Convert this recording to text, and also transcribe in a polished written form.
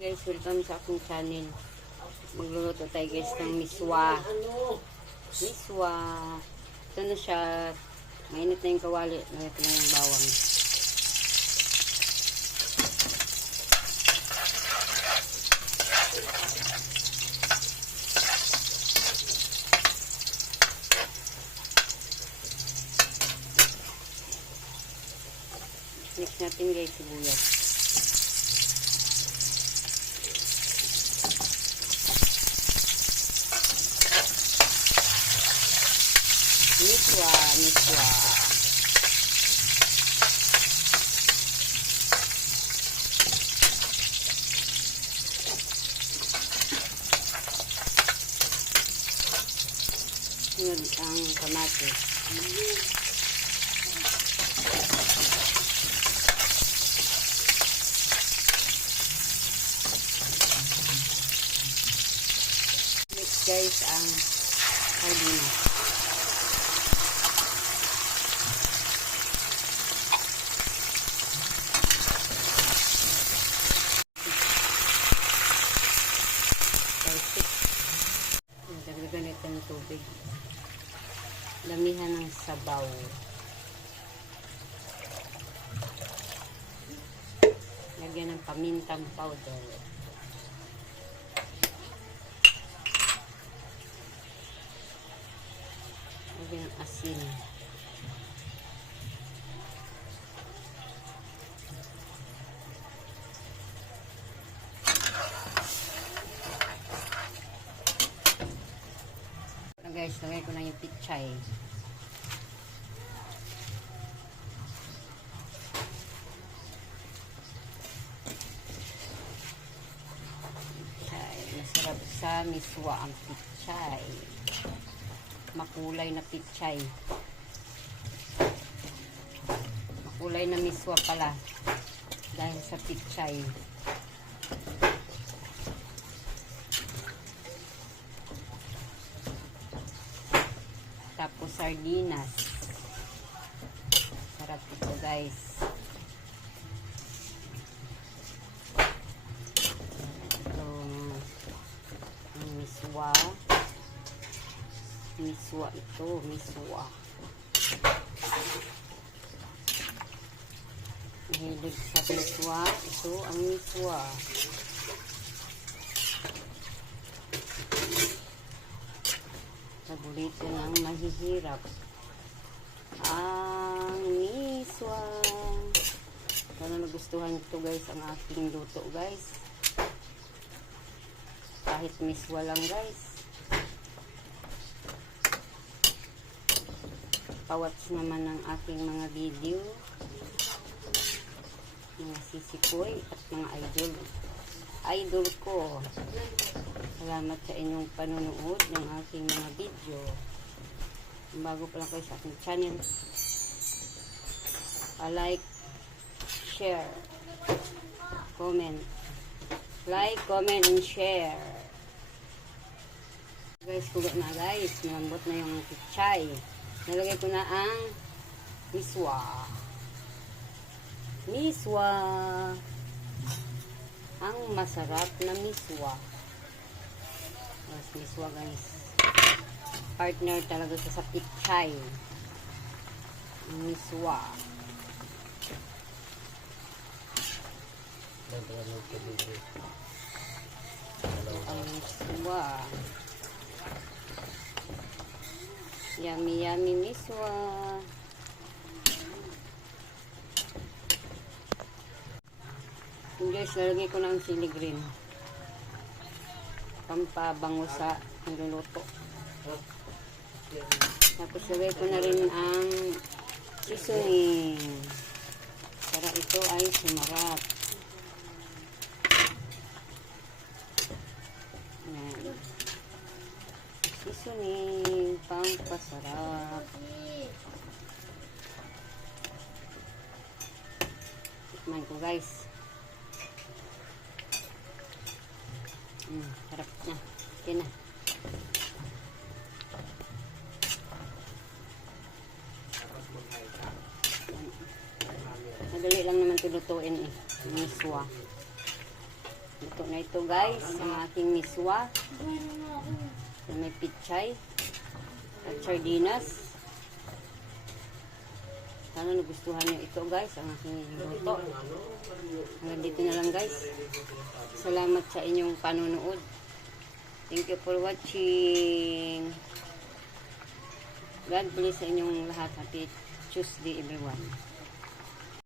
Guys, welcome sa aking channel. Magluluto tayo guys ng miswa. Miswa. Ito na siya. Mainit na yung kawali. Nagit na yung bawang. Mix natin guys sibuyas. Miswa. Sunod ang kamatis. Mix guys ang sardinas. Dagdagan ito ng tubig. Damihan ng sabaw. Lagyan ng pamintang powder. Lagyan ng asin. Guys, lagay ko na yung pichay. Masarap sa miswa ang pichay. Makulay na pichay. Makulay na miswa pala. Dahil sa pichay. Tapos sardinas. Sarap ito guys. Ito ang miswa. Miswa ito. Miswa. Mahilig sa miswa. Ito ang miswa. Paborito ng mahihirap ang miswa. Sana nagustuhan ito guys ang aking luto guys. Kahit miswa lang guys. Pawats naman ng aking mga video, mga sisikoy at mga idol ko. Salamat sa inyong panonood ng aking mga video. Bago pa lang kayo sa aking channel, like, share, comment. Like, comment, and share. Guys, kulo na guys. Malambot na yung pichay. Nalagay ko na ang miswa. Miswa. Ang masarap na miswa. Miswa guys. Partner talaga sa pichay. Miswa. Ang miswa. Yummy yummy miswa. Guys, lalagay ko na ang chili green. Pampabango sa niluluto. Tapos lagay ko na rin ang seasoning para ito ay sumarap. Ayan. Seasoning pampasarap. Tikman ko guys. Harap na. Okay na. Madali lang naman ito lutuin eh. Miswa. luto na ito guys. Ang aking miswa. May pichay. At sardinas. Sana nagustuhan nyo ito guys. Ang aking luto. Hanggang dito na lang guys. Salamat sa inyong panunood. Thank you for watching. God bless sa inyong lahat. Happy Tuesday everyone.